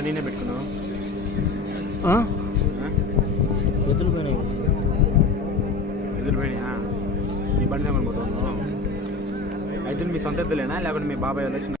నేనే పెట్టుకున్నావు? ఎద్దులు పోయినాయి ఎదురు పోయినా మీ బండి మొత్తం అయితే మీ సొంత ఎద్దులేనా? లేకపోతే మీ బాబాయ్ వాళ్ళు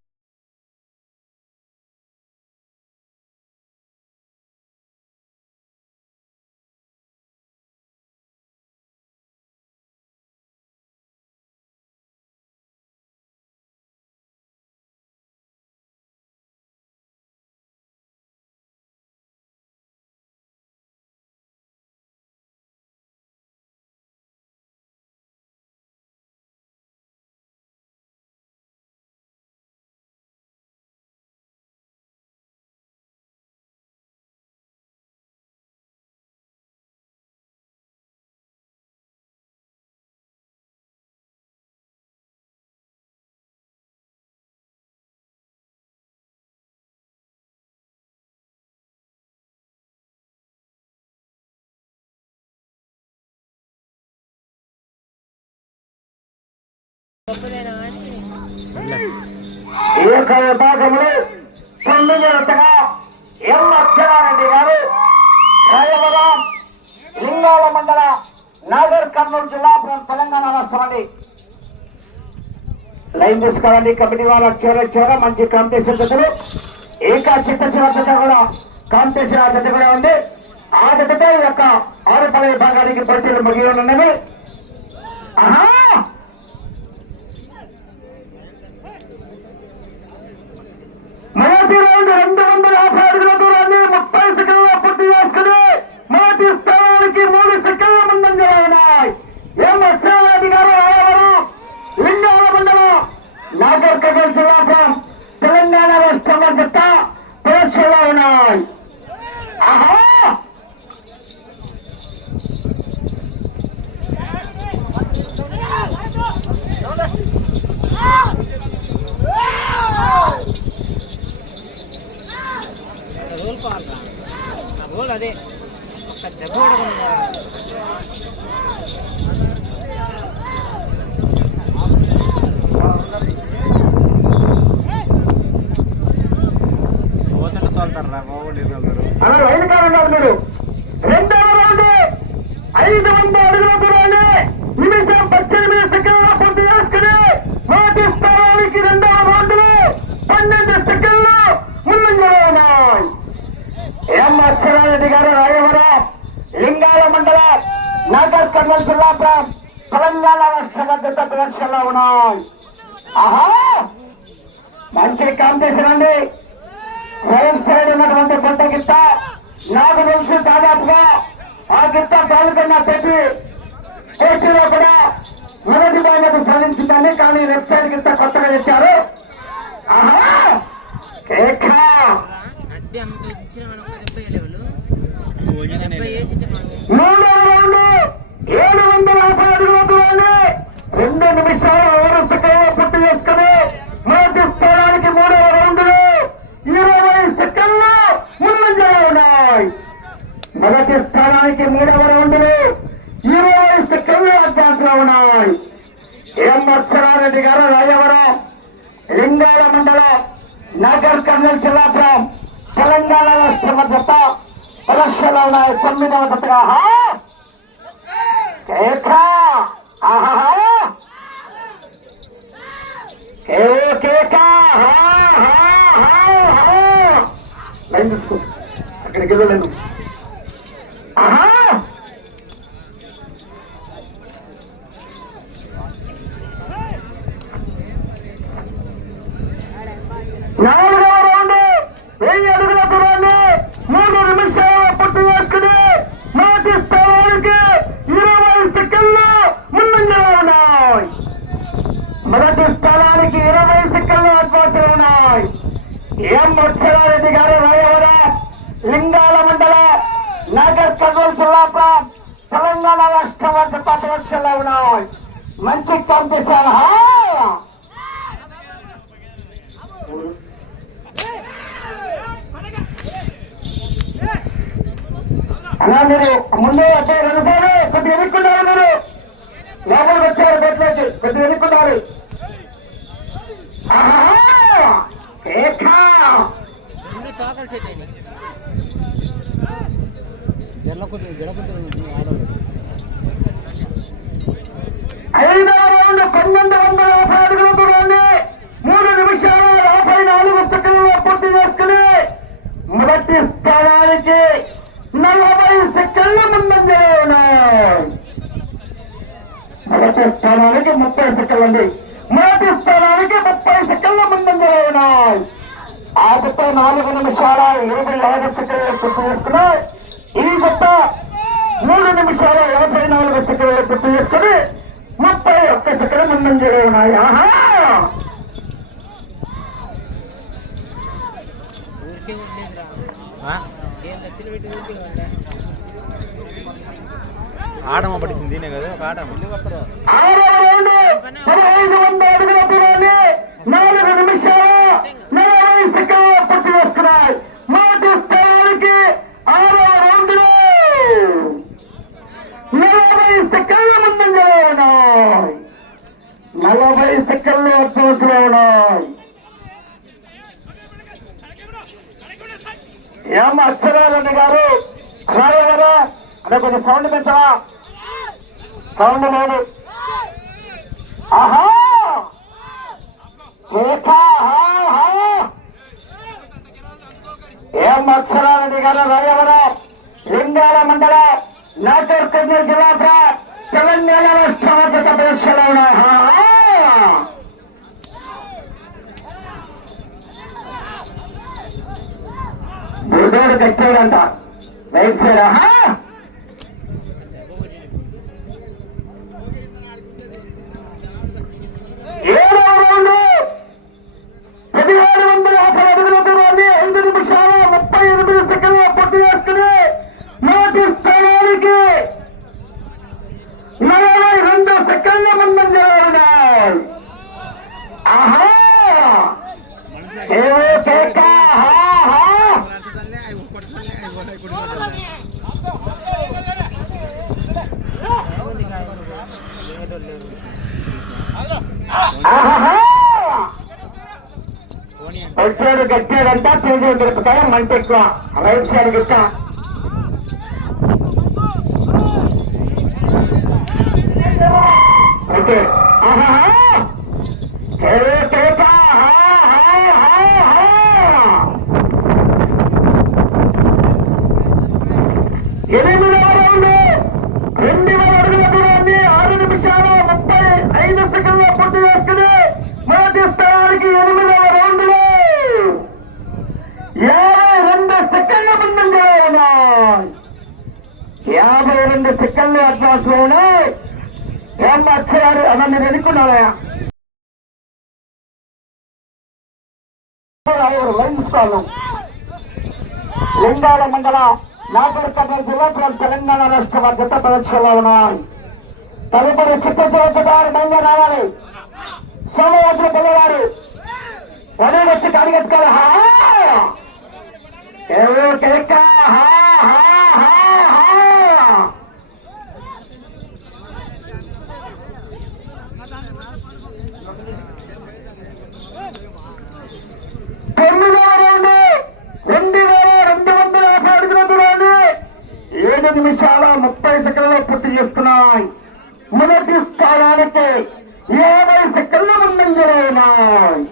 ఈ యొక్క విభాగంలో తొమ్మిది ఎం అక్షరారెడ్డి గారు రాయవరం లింగాల మండల నాగర్ కర్నూలు జిల్లా తెలంగాణ రాష్ట్రం అండి లైన్ తీసుకోవాలండి కమిటీ వాళ్ళ చివర చివర మంచి కాంపిటీషన్ జతలు ఏకా చిత్త జత కూడా కాంపిటీషన్ ఆ జత కూడా ఉంది. ఆ జతతో ఈ యొక్క ఆరుపల విభాగానికి పరిచయం ముగి ఆహా! మొదటి రౌండ్ రెండు వందల యాభై అడుగుల దూరాన్ని ముప్పై సెకండ్ల పూర్తి చేసుకుని మొదటి స్థానానికి మూడు సెకండ్ల ముందంజలో ఉన్నాయి గారు లింగాల మండలం నాగర్ కర్నూలు జిల్లా తెలంగాణ రాష్ట్రంలో జత పరీక్షలో ఉన్నాయి. ఆహా! రోల్ పాలరా రోల్ అదే ఒక్క దెబ్బ పోతుంటే తోలుతారు రా బాగుండి వెళ్తారు అలా లైన్ కాలంగా ఉన్నారు రెండవ రౌండ్ ఐదు వందల అడుగుల దూరాన్ని నిమిషం పద్దెనిమిది సెకండ్ల పూర్తి చేసుకుని మొదటి స్థానానికి రెండవ రౌండ్లో పన్నెండు సెకండ్లు ముందంజలో ఉన్నాయి ఎం రెడ్డి గారు రాయవరం లింగాల మండలం నాగర్ కర్నూలు జిల్లా తెలంగాణ రాష్ట్ర గత ప్రదర్శనలో ఉన్నాయి ఆహా! మంచి కాంపిటీషన్ అండి. స్వయం సైడ్ ఉన్నటువంటి పెద్ద గిత్త నాకు తెలిసి దాదాపుగా ఆ గిత్త పాల్గొన్న ప్రతి పోటీలో కూడా మొదటి బాధ్యత సాధించిందండి కానీ లెఫ్ట్ సైడ్ గిత్త కొత్తగా తెచ్చారు. ఆహా! కేక! అడ్డి అంత రౌండ్ ఏడు వందల యాభై అడుగుల దూరాన్ని రెండు నిమిషాలు ఆరు సెకండ్లు పూర్తి చేసుకుని మొదటి స్థానానికి మూడవ రౌండ్ ఇరవై సెకండ్లు ముందంజలో ఉన్నాయి మొదటి స్థానానికి మూడవ రౌండ్ ఇరవై సెకండ్లు అడ్వాన్స్లో ఉన్నాయి ఎం అక్షరారెడ్డి గారు రాయవరం లింగాల మండలం నాగర్ కర్నూలు జిల్లా తెలంగాణ రాష్ట్రం జత పరీక్షలో ఉన్నాయి. తొమ్మిదవ జతగా అక్కడికి వెళ్ళలేను నాలుగవ రౌండ్. వెయ్యి దూరాన్ని మూడు నిమిషాలు పూర్తి చేసుకుని మొదటి స్థానానికి ఇరవై సెకండ్లు ముందంజలో ఉన్నాయి మొదటి స్థానానికి ఇరవై సెకండ్లు అడ్వాన్స్ ఉన్నాయి ఎం అక్షరారెడ్డి గారు రాయవరం లింగాల మండల నాగర్ కర్నూలు జిల్లా తెలంగాణ రాష్ట్రం వద్ద పక్షంలో ఉన్నాయి. మంచి పంపిస్తాను అలా మీరు ముందు అప్పుడు రెండుసార్లు కొద్దిగా ఎన్నుకున్నారు మీరు? లోపలికి వచ్చారు బయటలోకి కొద్దిగా ఎన్నుకున్నారు ఆహా! కేక! ఐదవ రౌండ్ పన్నెండు వందల యాభై అడుగుల దూరాన్ని మూడు నిమిషాలు యాభై నాలుగు సెకండ్లలో పూర్తి చేసుకుని మొదటి స్థానానికి నలభై సెకండ్ల ముందంజలో ఉన్నాయి. మొదటి స్థానానికి ముప్పై సెకండ్లు ఉంది. మొదటి స్థానానికి ముప్పై సెకండ్ల ముందంజలో ఉన్నాయి. ఆటతో నాలుగు నిమిషాల ఏడు ఐదు సెకండ్లు పూర్తి చేసుకున్నాయి ఈ జట్ట మూడు నిమిషాల యాభై నాలుగు సెకండ్లు పూర్తి చేసుకుని ముప్పై ఒక్క సెకండ్ల ముందంజలో ఉన్నాయి ఆహా! ఆడమ పట్టించింది దీనే కదా ఒక పదహైదు వంద అడుగుల నాలుగు నిమిషాలు ఏం అక్షరాలని గారు రాయవరా అదే కొంచెం సౌండ్ పెంచవా సౌండ్ లేదు ఆహా కేక, ఆహా. ఏం అక్షరాలని గారు రాయవరా లింగాల మండల నాటూర్ కర్నూలు జిల్లా ప్రా- తెలంగాణ రాష్ట్ర మద్దతు పరీక్షలో ఉన్నాయి ఆహా. కట్టాడంట రైట్ సైడ్ ఆహా ఏడవ రౌండ్ పదిహేడు వందల యాభై అడుగుల దూరాన్ని ఐదు నిమిషాల ముప్పై ఎనిమిది సెకండ్ల పూర్తి చేసుకుని మొదటి స్థానానికి నలభై రెండు సెకండ్ల ముందంజలో ఉన్నాయి ఆహా ఏవో కేక ఆహా ఆహాహా వచ్చాడు గట్టాడంట పేజీ దొరుకుతాయి మంట ఎక్కువ. రైట్ సైడ్ గిట్ట ఓకే ఆహాహా ఏవో కేక ఆహాహా ఎనిమిదవ రౌండ్ రెండు వేల అడుగుల దూరాన్ని ఆరు నిమిషాల ముప్పై ఐదు సెకండ్ల పూర్తి చేసుకుని మొదటి స్థానానికి ఎనిమిదవ రౌండ్లో యాభై రెండు సెకండ్ల ముందంగా ఉన్నాయి యాభై రెండు సెకండ్లు అడ్వాన్స్లో ఉన్నాయి ఏమన్నా అక్షరాలు అన్న మీరు ఎన్నుకున్నారా లింగాల మండల నాగరికర్ణ జిల్లా తెలంగాణ రాష్ట్ర భద్రత పరీక్షలో ఉన్నాయి. తదుపరి చిత్త చివరి రావాలి. సోమయాత్ర పిల్లవారు వదిలి వచ్చి కడిగెత్తుకోవాలి హా! ఏవో కేక? హా, హా. తొమ్మిదవ రౌండ్ రెండు వేల రెండు వందల యాభై అడుగుల దూరాన్ని ఏడు నిమిషాల ముప్పై సెకండ్లో పూర్తి చేసుకున్నాయి మొదటి స్థానానికి యాభై సెకండ్ల ముందంజలో ఉన్నాయి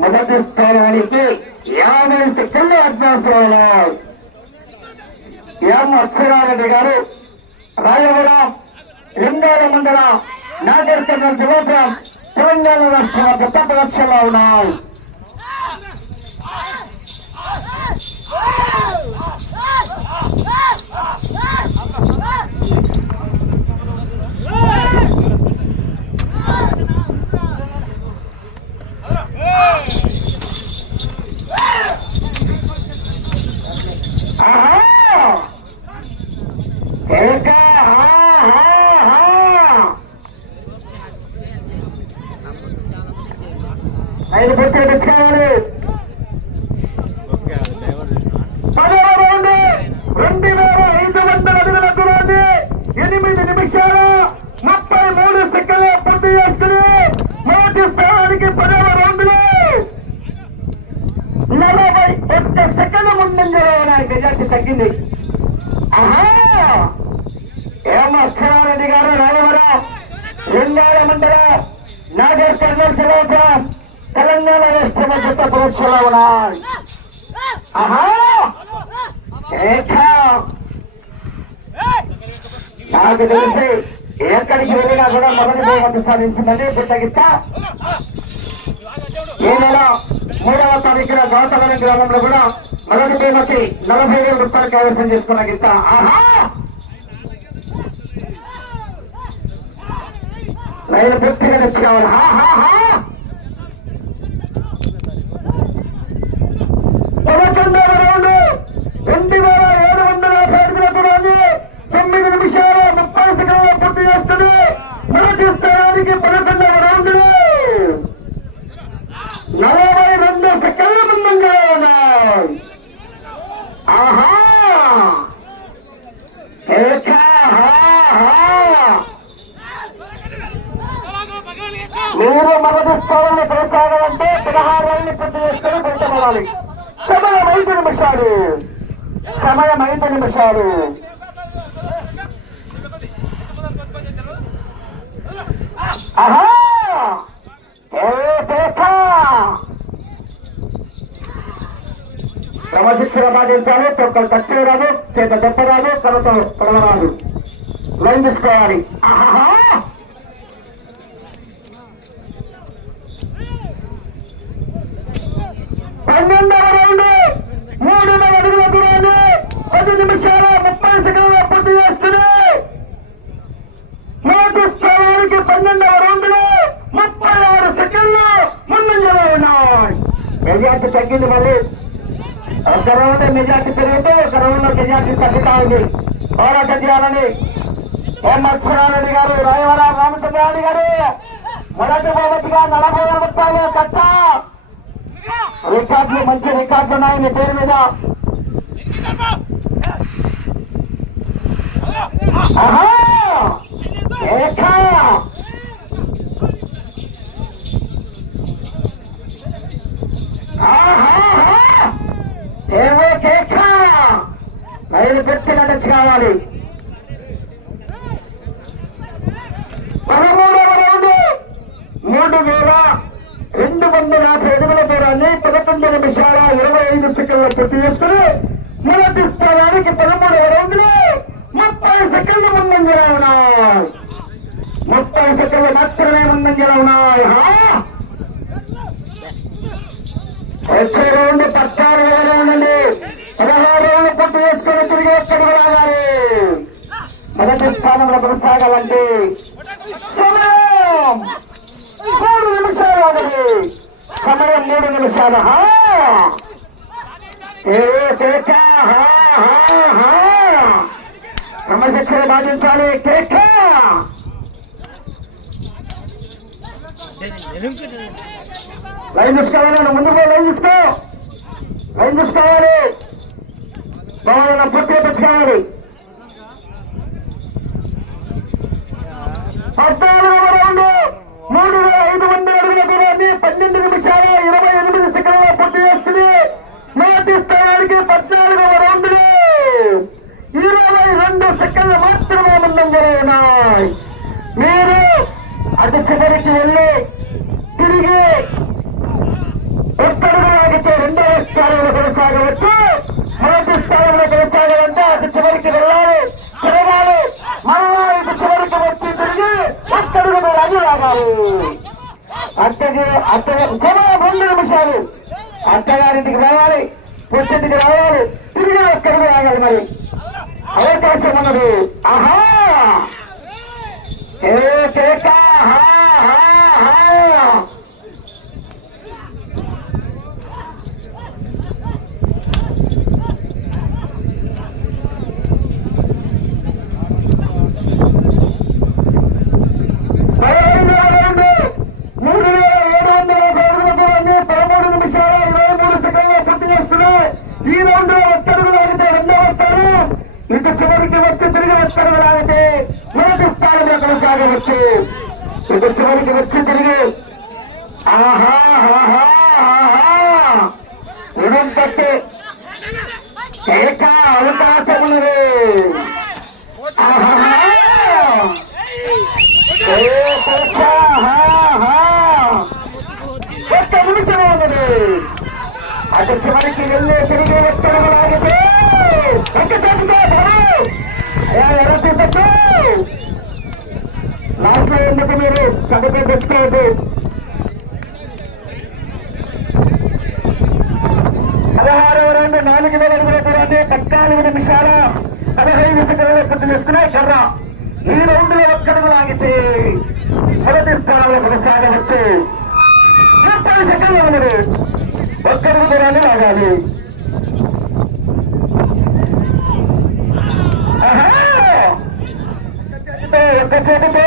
మొదటి స్థానానికి యాభై సెకండ్లు అడ్వాన్స్లో ఉన్నాయి ఎం అక్షరారెడ్డి గారు రాయవరం లింగాల మండల నాగర్ కర్నూలు జిల్లా తెలంగాణ రాష్ట్ర గత పరీక్షలో ఉన్నాయి ఆహా! కేక! ఆహా! ఆయన పెట్టే మధ్యత ఉన్నాయి ఆహా నాకు తెలిసి ఎక్కడికి వెళ్ళినా కూడా మొదటి బహుమతి సాధించిందని పుట్టగిచ్చ ఈ నెల మూడవ తారీఖున గౌతమని గ్రామంలో కూడా మొదటి బహుమతి నలభై వేల రూపాయలు కైవసం చేసుకున్న గిత్త. ఆహా! నేను పూర్తిగా తెచ్చుకోవాలి. హా హా హా పదకొండవ రౌండ్ రెండు వేల ఏడు వందల యాభై అడుగుల దూరాన్ని తొమ్మిది నిమిషాల ముప్పై సెకండ్ల పూర్తి చేస్తుంది మొదటి స్థానానికి పదకొండవ రౌండ్ నలభై రెండు సెకండ్ల ముందంగా ఉన్నాయి ఆహా ఏక, హా, హా. మీరు మొదటి స్థానంలో కొనసాగాలంటే పదహారు రైలు పూర్తి చేసుకుని బయటపడాలి సమయం ఐదు నిమిషాలు సమయం ఐదు నిమిషాలు. ఆహా క్రమశిక్షణ పాటించాలి తొక్కలు ఖర్చు రాదు చేత దెబ్బ రాదు కరతో పడవరాదు లైన్ తీసుకోవాలి. పన్నెండవ రౌండ్ మూడున్నర అడుగులు ఐదు నిమిషాల ముప్పై సెకండ్ల పూర్తి చేస్తుంది మొదటి స్థానానికి పన్నెండవ రౌండ్లో ముప్పై ఆరు సెకండ్లు ముందంజలో ఉన్నాయి. మెజార్టీ తగ్గింది మళ్ళీ. ఒక రౌండ్ మెజార్టీ పెరిగితే ఒక రౌండ్లో మెజార్టీ తగ్గుతా ఉంది. పోరాటం చేయాలని ఓం అక్షరారెడ్డి గారు రాయవరం రామచంద్రారెడ్డి గారు మొదటి బహుమతిగా నలభై వేల రూపాయలు కట్ట. రికార్డులు మంచి రికార్డులు ఉన్నాయి మీ పేరు మీద. ఏవో కావాలి పదమూడవ రౌండ్ మూడు వేల రెండు వందల యాభై అడుగుల దూరాన్ని పదకొండు నిమిషాల ఇరవై ఐదు సెకండ్ల పూర్తి చేసుకుని మొదటి స్థానానికి పదమూడవ రౌండ్లో ముప్పై సెకండ్లు ముందంజలో ఉన్నాయి. ముప్పై సెకండ్లు మాత్రమే ముందంజలో ఉన్నాయి. వచ్చే రౌండ్ పద్నాలుగు వేల రౌండ్ అండి పదహారు రౌండ్ పూర్తి చేసుకుని తిరిగి ఎక్కడికి రావాలి మొదటి స్థానంలో కొనసాగాలంటే సమయం మూడు నిమిషాలు ఆగండి. సమయం మూడు నిమిషాలు. హా! ఏ హా హా హా. క్రమశిక్షణ బాధించాలి కేక లైన్ తీసుకోవాలి ముందుకు లైన్ తీసుకో లైన్ తీసుకోవాలి బాగా పూర్తిగా తెచ్చుకోవాలి పద్నాలుగు రౌండ్ మూడు వేల ఐదు వందల అడుగుల దూరాన్ని పన్నెండు నిమిషాలు ఇరవై ఎనిమిది సెకండ్ల పూర్తి చేస్తుంది మొదటి స్థానానికి పద్నాలుగవ రౌండ్లో ఇరవై రెండు సెకండ్లు మాత్రమే ముందంజలో ఉన్నాయి. మీరు అటు చివరికి వెళ్ళి తిరిగి ఎక్కడగా ఆగితే రెండవ స్థానంలో కొనసాగవచ్చు. మొదటి స్థానంలో కొనసాగాలంటే అటు చివరికి వెళ్ళాలి. తిరగాలి. మళ్ళా ఇటు చివరికి వచ్చి తిరిగి ఒక్కడుగు మీరు అన్ని రాగాలి అత్తకి అత్త సమయం రెండు నిమిషాలు. అత్తగారింటికి రావాలి పుట్టింటికి రావాలి. తిరిగి ఒక్కడుగు రాగాలి మరి. అవకాశం ఉన్నది ఆహా ఏ కేక హా హా హా పదహైదవ రౌండ్ మూడు వేల ఏడు వందల యాభై అడుగుల దూరాన్ని పదమూడు నిమిషాల ఇరవై మూడు సెకండ్ల పూర్తి చేస్తున్నాయి ఈ రౌండ్లో ఒక్కడుగు లాగితే రెండవ స్థానం ఇటు చివరికి వచ్చి తిరిగి ఒక్కడుగు లాగితే మొదటి స్థానంలో కొనసాగవచ్చు ఇటు చివరికి వచ్చి తిరిగి ఆహా ఆహా ఆహా ఉడం పట్టి ఏక అవకాశం ఉన్నది ఆహా! ఏ పుష్ప, హా, హా. ఒక్క నిమిషం ఉన్నది అటు చివరికి వెళ్ళే తిరిగి ఎక్కడ లాగితే వెంకటేశ్వర ప్రభు! ఏ ఎవరు తీసొచ్చు లాస్ట్ లో ఎందుకు మీరు చదువుకు పదహారు రెండు నాలుగు వేల అడుగుల దూరాన్ని పద్నాలుగు నిమిషాల పదహైదు సెకండ్ల పూర్తి చేసుకునే కర్ర ఈ రౌండ్లో ఒక్కడుగు లాగితే మొదటి స్థానంలో కొనసాగవచ్చు. ముప్పై సెకండ్లు ఉన్నది. ఒక్కడుగు దూరాన్ని లాగాలి. ఆహా! ఒక్క చేతితో,